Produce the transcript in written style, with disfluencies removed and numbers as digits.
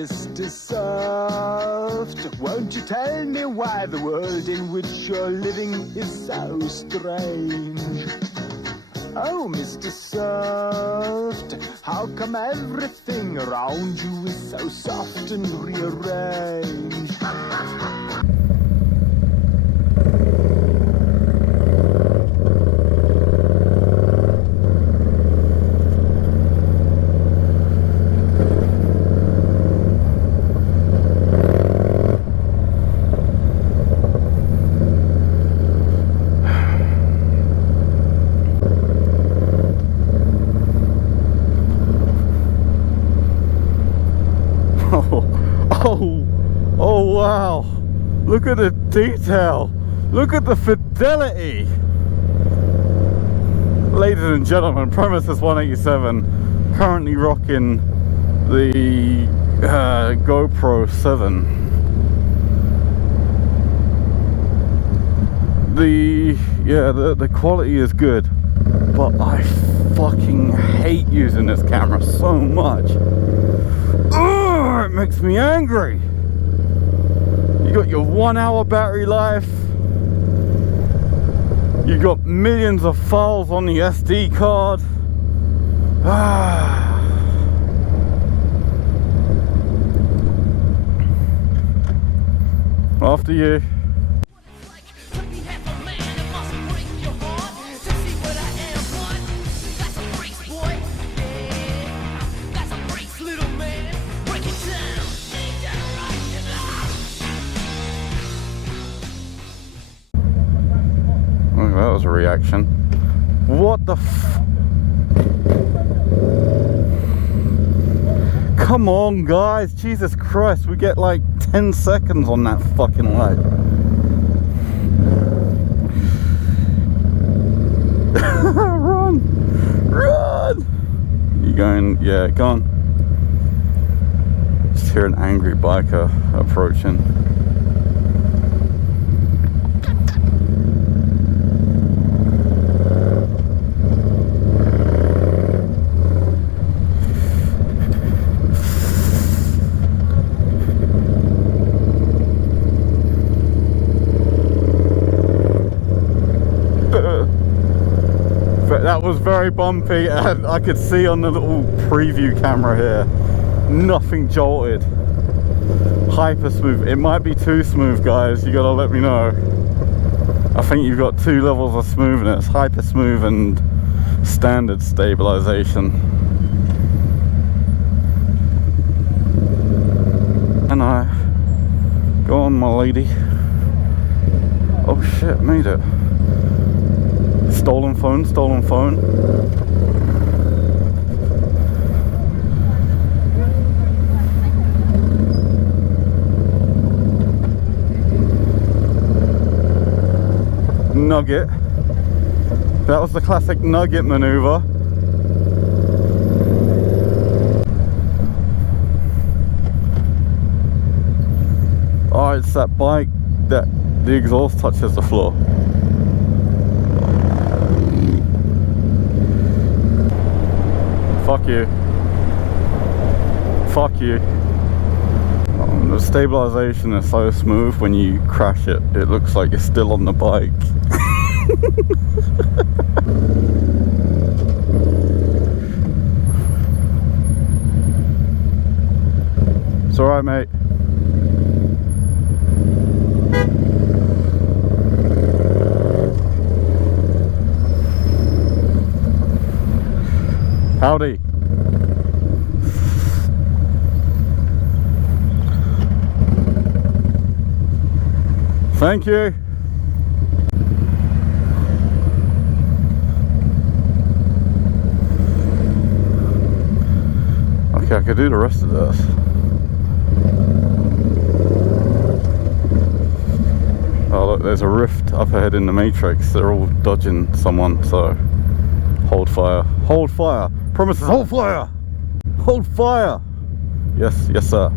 Mr. Soft, won't you tell me why the world in which you're living is so strange? Oh, Mr. Soft, how come everything around you is so soft and rearranged? Oh wow, look at the detail, look at the fidelity. Ladies and gentlemen, Premises 187, currently rocking the GoPro7. The quality is good, but I fucking hate using this camera so much. Oh, it makes me angry. You got your 1 hour battery life. You got millions of files on the SD card. After you. That was a reaction. What the Come on, guys. Jesus Christ. We get like 10 seconds on that fucking light. Run! Run! You going? Yeah, go on. Just hear an angry biker approaching. That was very bumpy, and I could see on the little preview camera here, nothing jolted. Hyper smooth. It might be too smooth, guys. You gotta let me know. I think you've got 2 levels of smoothness: hyper smooth and standard stabilization. And I go on, my lady. Oh shit, made it. Stolen phone, stolen phone. Nugget. That was the classic nugget maneuver. Oh, it's that bike that the exhaust touches the floor. Fuck you. Fuck you. The stabilization is so smooth when you crash it. It looks like you're still on the bike. It's alright, mate. Howdy. Thank you. Okay, I could do the rest of this. Oh look, there's a rift up ahead in the matrix. They're all dodging someone, so hold fire. Hold fire. Promises, hold fire! Hold fire! Yes, yes sir.